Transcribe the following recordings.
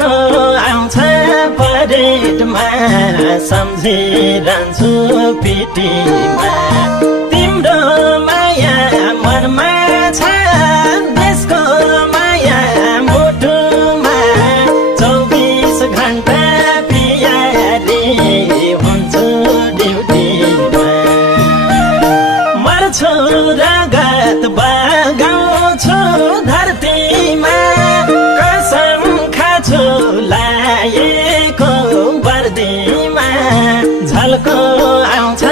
झल्को आउँछ परेडमा सम्झिरहन्छु पिटीमा तिम्रो माया मनमा छ देशको माया मुटुमा 24 घण्टा पियारी हुन्छु ड्युटीमा मर्छु रगत बगाउँछु धरतीमा कसम खाछु लाएको वर्दीमा झल्को आउँछ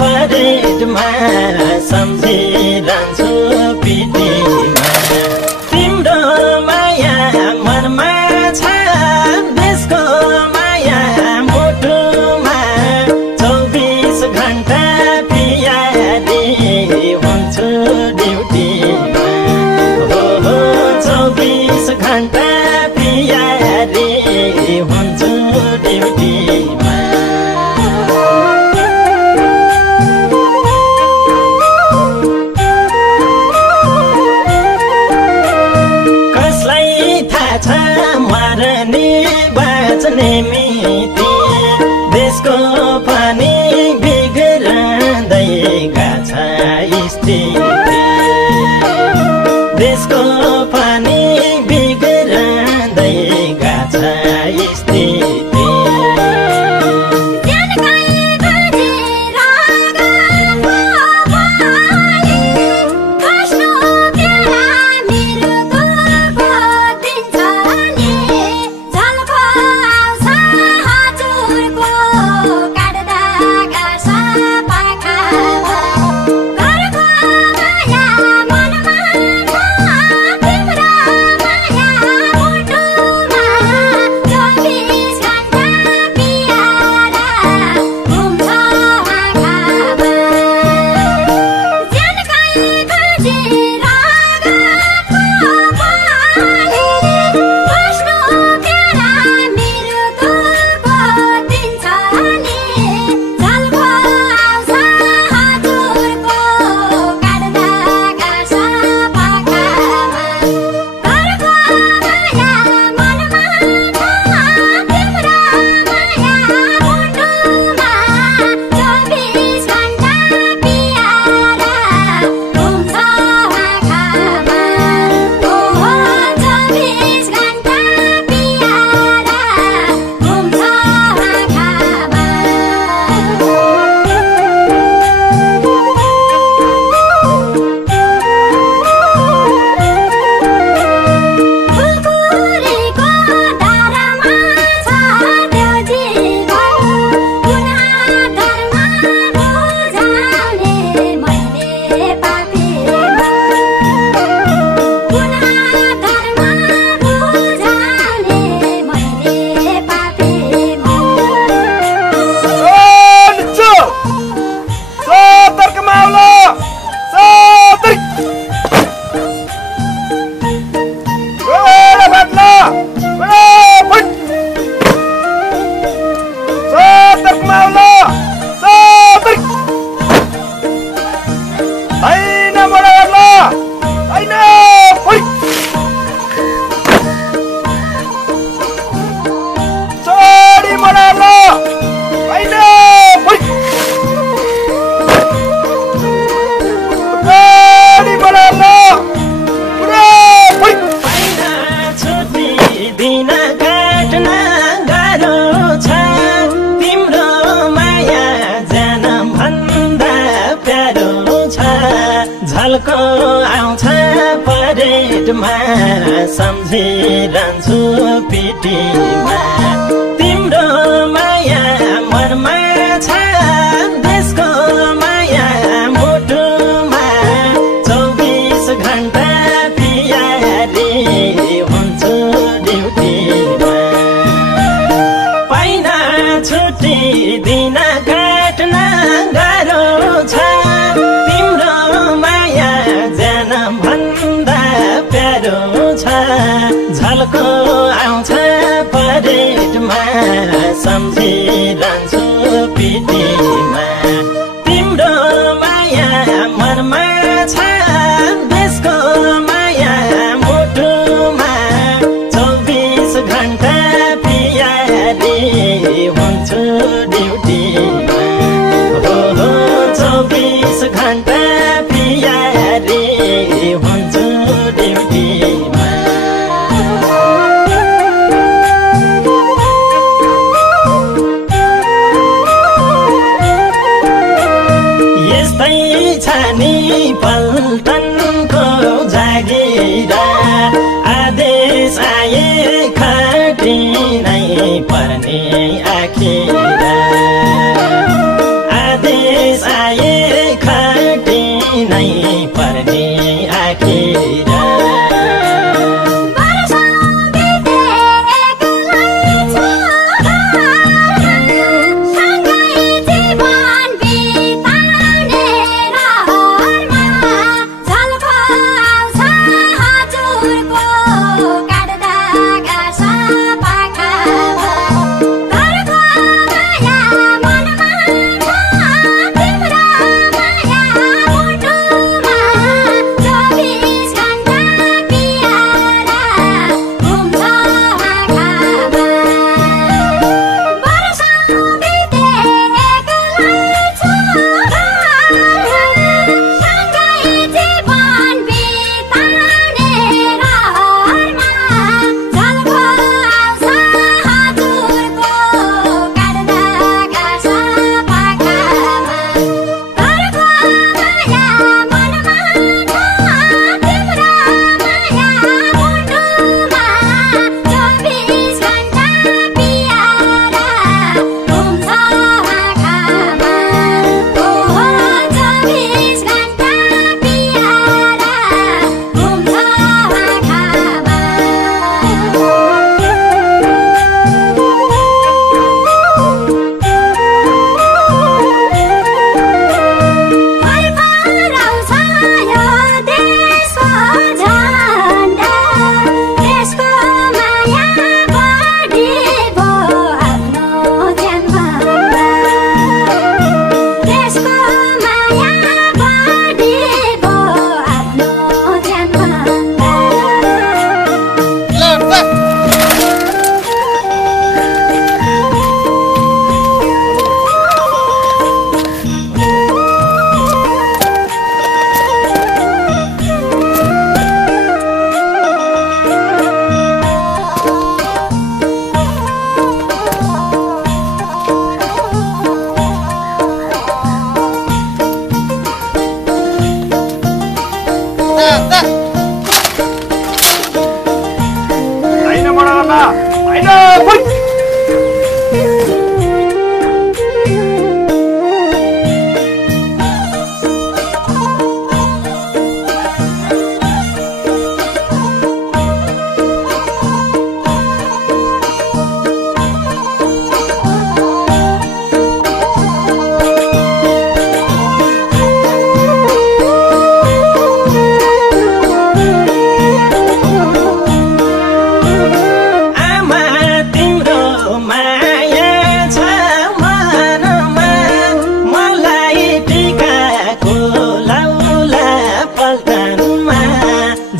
परेडमा सम्झिरहन्छु पिटीमा तिम्रो माया मनमा छ देशको माया मुटुमा 24 घण्टा पियारी हुन्छु ड्युटीमा हो 24 घण्टा पियारी हुन्छु ड्युटीमा कसलाई थाहा छ मर्ने बाँच्ने मिति देशको पनि बिग्रँदै गछ स्थिति देशको पनि बिग्रँदै गछ स्थिति झल्को आउँछ परेडमा सम्झिरहन्छु पिटीमा तिम्रो माया मनमा छ देशको माया मुटुमा 24 घण्टा पियारी हुन्छु ड्युटीमा पाइन छुट्टी दिन काट्न गाह्रो छ झल्को आउँछ परेडमा सम्झिरहन्छु पिटीमा तिम्रो माया मनमा छ देशको माया मुटुमा 24 घण्टा आखिर आदेश आए खटिनै पर्ने आखिर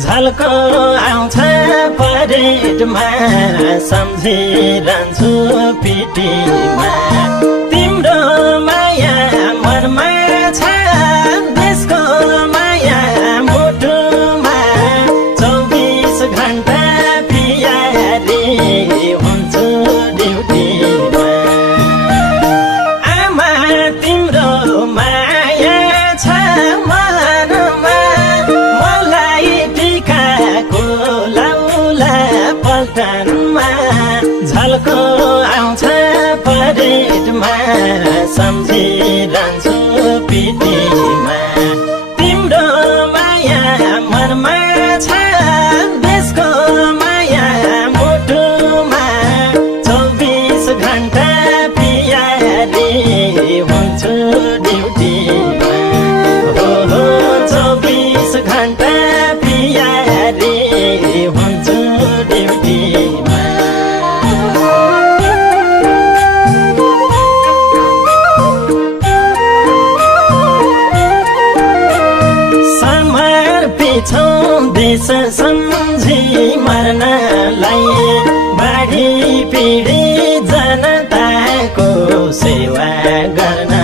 झल्को आउँछ परेडमा सम्झिरहन्छु पिटीमा तिम्रो माया मनमा छ देशको माया मुटुमा 24 घण्टा पियारी हुन्छु ड्युटीमा आमा तिम्रो माया छ मनमा मलाई टिकाको लाउला पल्टनमा झल्को आउँछ परेडमा सम्झिरहन्छु पिटीमा तिम्रो माया मनमा छ देशको माया मुटुमा 24 घण्टा पियारी हुन्छु ड्युटीमा हो 24 घण्टा पियारी हुन्छु ड्युटीमा देश सम्झी मर्नलाई बाढी पीडित जनताको सेवा गर्न